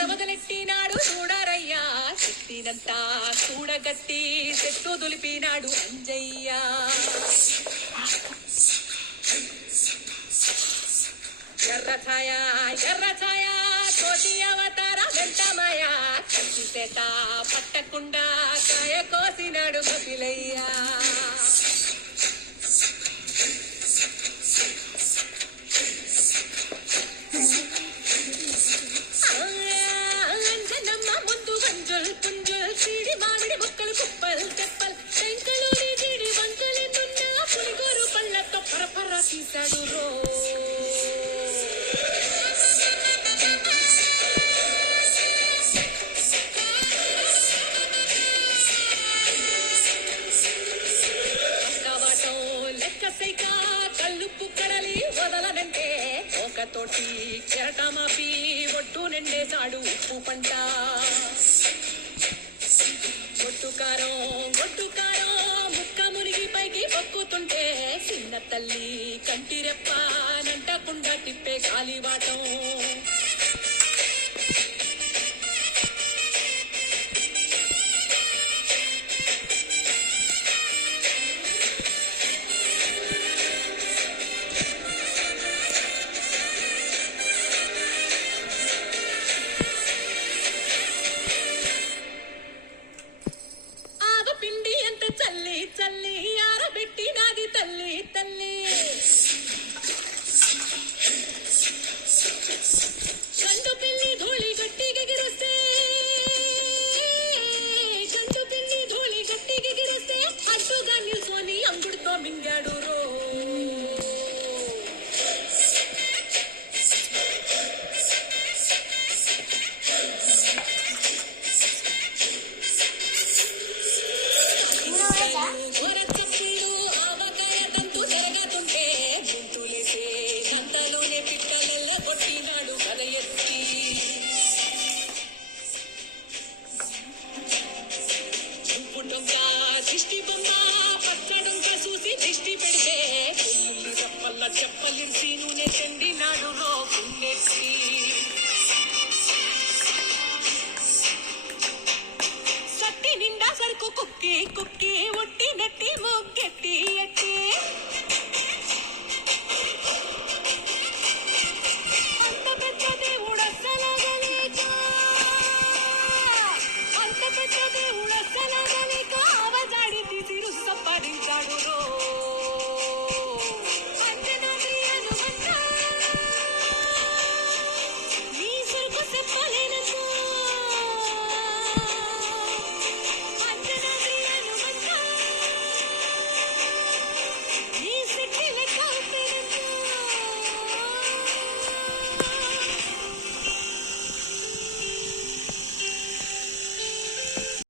మొదలెట్టినాడు చూడరయ్యా శక్తినంతా చూడగట్టి చెట్టు దులిపినాడు అంజయ్యా. ఎర్ర ఛాయ కోటి అవతార వెంటమాయ కంటి చేత పట్టకుండా కాయ కోసినాడు కపిలయ్యా. అంజనమ్మ ముందు వంజుల్ పుంజుల్ చీడి మామిడి ముక్కలు కుప్పల్ తెప్పల్ శంకలూరి జీడి వంకలెన్నున్నా పులిగోరు పళ్ళతో పరపర తీశాడు రో. కల్లుప్పు కడలి వదలనంటే ఒకతోటి కెరటమాపి ఒట్టు నిండేశాడు ఉప్పు పంట. ఒట్టుకారం ముక్క మునిగి పైకి పొక్కుతుంటే చిన్న తల్లి కంటిరెప్ప నంటకుండా తిప్పే కాలివాటం.